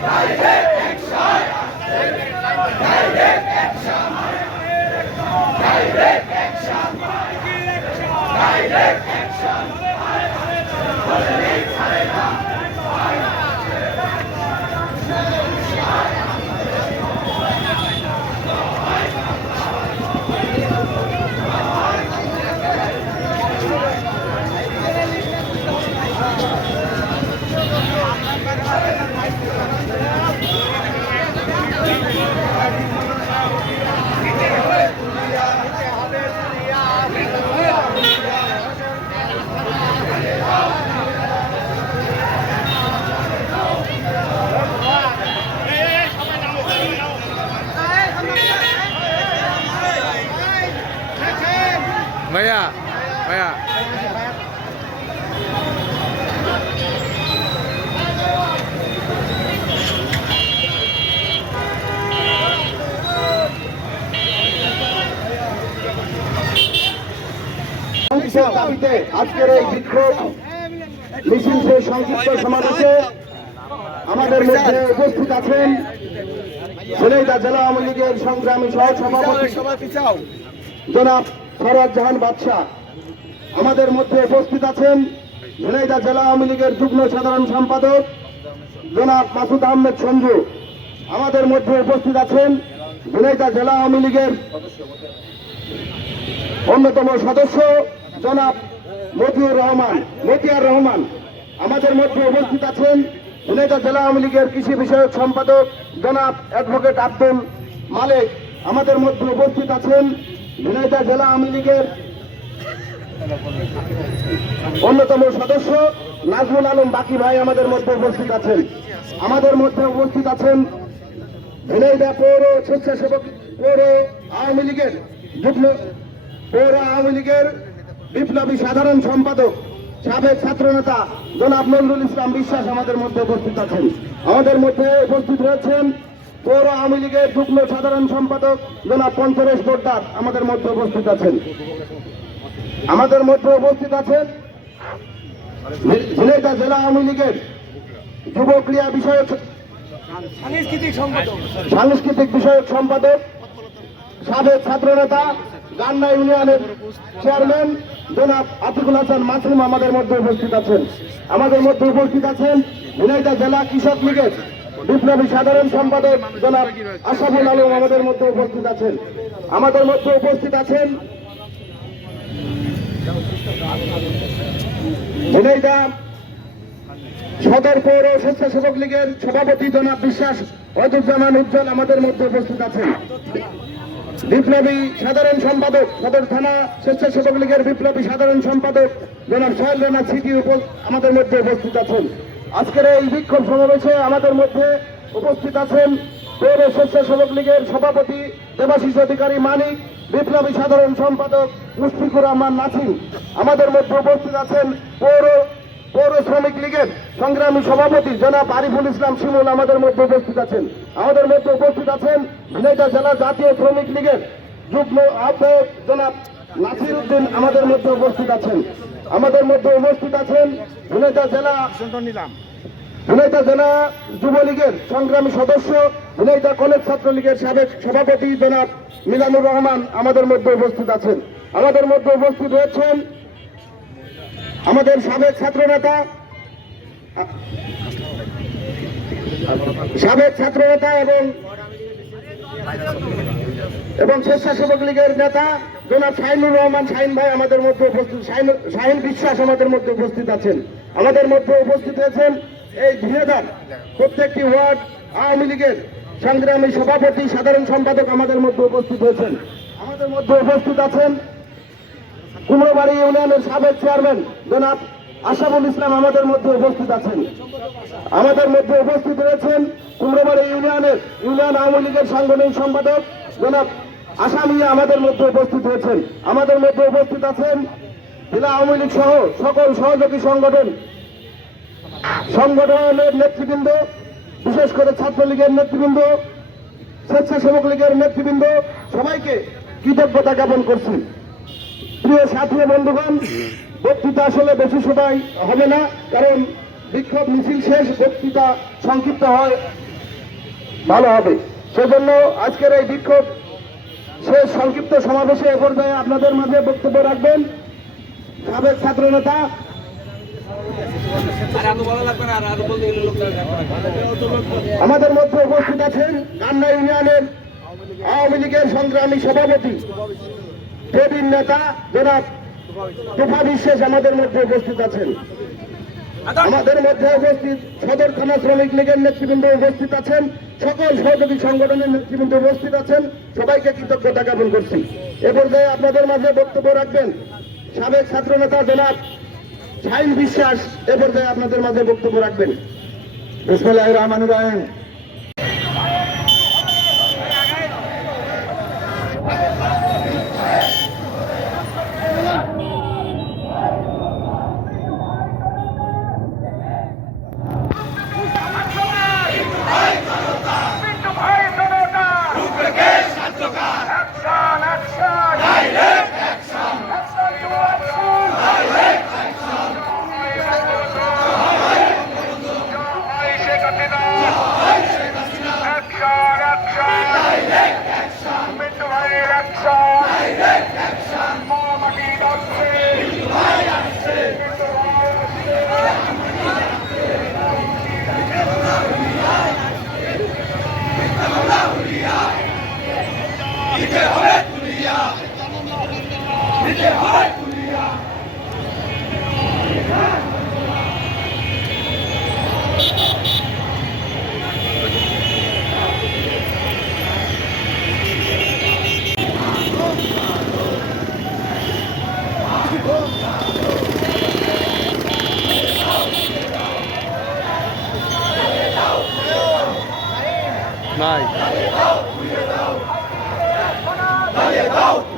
ভাইয়া দাবিতে আজকের এই বিক্ষোভ মিছিল সেই সংক্ষিপ্ত সমাবেশে আমাদের মধ্যে উপস্থিত আছেন ঝিনাইদা জেলা আওয়ামী লীগের সংগ্রামী সহ সভাপতি জনাব জাহান বাদশাহ। আমাদের মধ্যে উপস্থিত আছেন ঝিনাইদা জেলা আওয়ামী লীগের যুগ্ম সাধারণ সম্পাদক জনাব মাসুদ আহমেদ সঞ্জু। আমাদের মধ্যে উপস্থিত আছেন ঝিনাইদা জেলা আওয়ামী লীগের অন্যতম সদস্য জনাব মতিউর রহমান, মতিয়ার রহমান। আমাদের মধ্যে উপস্থিত আছেন জেলা আওয়ামী লীগের কৃষি বিষয়ক সম্পাদক জনাব অ্যাডভোকেট আব্দুল মালেক। আমাদের মধ্যে উপস্থিত আছেন ঝিনাইদহ জেলা আওয়ামী লীগের অন্যতম সদস্য নাজমুল আলম বাকি ভাই আমাদের মধ্যে উপস্থিত আছেন। আমাদের মধ্যে উপস্থিত আছেন ঝিনাইদহ পৌর স্বেচ্ছাসেবক পৌর আওয়ামী লীগের যুগ্ম পৌর আওয়ামী লীগের বিপ্লবী সাধারণ সম্পাদক সাবেক ছাত্রনেতা জনাব নজরুল ইসলাম বিশ্বাস আমাদের মধ্যে উপস্থিত আছেন। আমাদের মধ্যে উপস্থিত রয়েছেন পৌর আওয়ামী লীগের যুগ্ম সাধারণ সম্পাদক জনাব পঞ্চরেশ বোর্দার আমাদের মধ্যে উপস্থিত আছেন। আমাদের মধ্যে উপস্থিত আছেন ঝিনাইদহ জেলা আওয়ামী লীগের যুব ক্রিয়া বিষয়ক সাংস্কৃতিক বিষয়ক সম্পাদক সাবেক ছাত্রনেতা গান্না ইউনিয়নের চেয়ারম্যান জনাব আতিকুল হাসান মাসুম আমাদের মধ্যে উপস্থিত আছেন। আমাদের মধ্যে উপস্থিত আছেন ঝিনাইদহ জেলা কৃষক লীগের বিপ্লবী সাধারণ সম্পাদক জনাব আশাফুল আলম আমাদের মধ্যে উপস্থিত আছেন। আমাদের মধ্যে উপস্থিত আছেন ঝিনাইদহ সদর পৌর স্বেচ্ছাসেবক লীগের সভাপতি জনাব বিশ্বাস অজুজ্জামান উজ্জ্বল আমাদের মধ্যে উপস্থিত আছেন। বিপ্লবী সাধারণ সম্পাদক সদর থানা স্বেচ্ছাসেবক লীগের বিপ্লবী সাধারণ সম্পাদক জনাব সোহেল রানা সিটি আমাদের মধ্যে উপস্থিত আছেন। আজকের এই বিক্ষোভ সমাবেশে আমাদের মধ্যে উপস্থিত আছেন পৌর স্বেচ্ছাসেবক লীগের সভাপতি, দেবাশিস অধিকারী মানিক, বিপ্লবী সাধারণ সম্পাদক মুশফিকুর রহমান নাসিম। আমাদের মধ্যে উপস্থিত আছেন পৌর পৌর শ্রমিক লীগের সংগ্রামী সভাপতি জনাব আরিফুল ইসলাম শিমুল আমাদের মধ্যে উপস্থিত আছেন। আমাদের মধ্যে উপস্থিত আছেন ঝিনাইদহ জেলা জাতীয় শ্রমিক লীগের যুগ্ম আহ্বায়ক জনাব নাসির উদ্দিন আমাদের মধ্যে উপস্থিত আছেন। আমাদের মধ্যে উপস্থিত আছেন ঝিনাইদহ জেলা ঝিনাইদহ জেলা যুবলীগের সংগ্রামী সদস্য ঝিনাইদহ কলেজ ছাত্রলীগের সাবেক সভাপতি জনাব মিলানুর রহমান আমাদের মধ্যে উপস্থিত আছেন। আমাদের মধ্যে উপস্থিত রয়েছেন আমাদের সাবেক ছাত্র নেতা সাবেক ছাত্র নেতা এবং এবং স্বেচ্ছাসেবক লীগের নেতা জনাব শাহিনুর রহমান শাহিন ভাই আমাদের মধ্যে উপস্থিত, শাহিন- বিশ্বাস আমাদের মধ্যে উপস্থিত আছেন। আমাদের মধ্যে উপস্থিত হয়েছেন এই ঝিনেদার প্রত্যেকটি ওয়ার্ড আওয়ামী লীগের সংগ্রামী সভাপতি, সাধারণ সম্পাদক আমাদের মধ্যে উপস্থিত হয়েছেন। আমাদের মধ্যে উপস্থিত আছেন কুমড়োবাড়ি ইউনিয়নের সাবেক চেয়ারম্যান জনাব আশাফুল ইসলাম আমাদের মধ্যে উপস্থিত আছেন। আমাদের মধ্যে উপস্থিত রয়েছেন কুমড়োবাড়ি ইউনিয়নের ইউনিয়ন আওয়ামী লীগের সাংগঠনিক সম্পাদক জনাব আসামিয়া আমাদের মধ্যে উপস্থিত হয়েছেন আমাদের মধ্যে উপস্থিত আছেন জেলা আওয়ামী লীগ সহ সকল সহযোগী সংগঠন। সংগঠনের নেতৃবৃন্দ, বিশেষ করে ছাত্রলীগের নেতৃবৃন্দ, স্বেচ্ছাসেবক লীগের নেতৃবৃন্দ, সবাইকে কৃতজ্ঞতা জ্ঞাপন করছি। প্রিয় সাথী বন্ধুগণ, বক্তৃতা আসলে বেশি সময় হবে না, কারণ বিক্ষোভ মিছিল শেষ, বক্তৃতা সংক্ষিপ্ত হয়। ভালো হবে। সেজন্য আজকের এই বিক্ষোভ শেষ, সংক্ষিপ্ত সমাবেশে এ পর্যায়ে আপনাদের মাঝে বক্তব্য রাখবেন সাবেক ছাত্র নেতা আমাদের মধ্যে উপস্থিত আছেন কান্না ইউনিয়নের আওয়ামী লীগের সংগ্রামী সভাপতি। প্রবীণ নেতা জনাব তুফা বিশ্বাস আমাদের মধ্যে উপস্থিত আছেন। আমাদের মধ্যে উপস্থিত সদর থানা শ্রমিক লীগের নেতৃবৃন্দ উপস্থিত আছেন। সকল সহযোগী সংগঠনের নেতৃবৃন্দ উপস্থিত আছেন। সবাইকে কৃতজ্ঞতা জ্ঞাপন করছি। এ পর্যায়ে আপনাদের মাঝে বক্তব্য রাখবেন সাবেক ছাত্র নেতা জনাব শাহিন বিশ্বাস। এ পর্যায়ে আপনাদের মাঝে বক্তব্য রাখবেন। রহমান রাহিম। নাই 走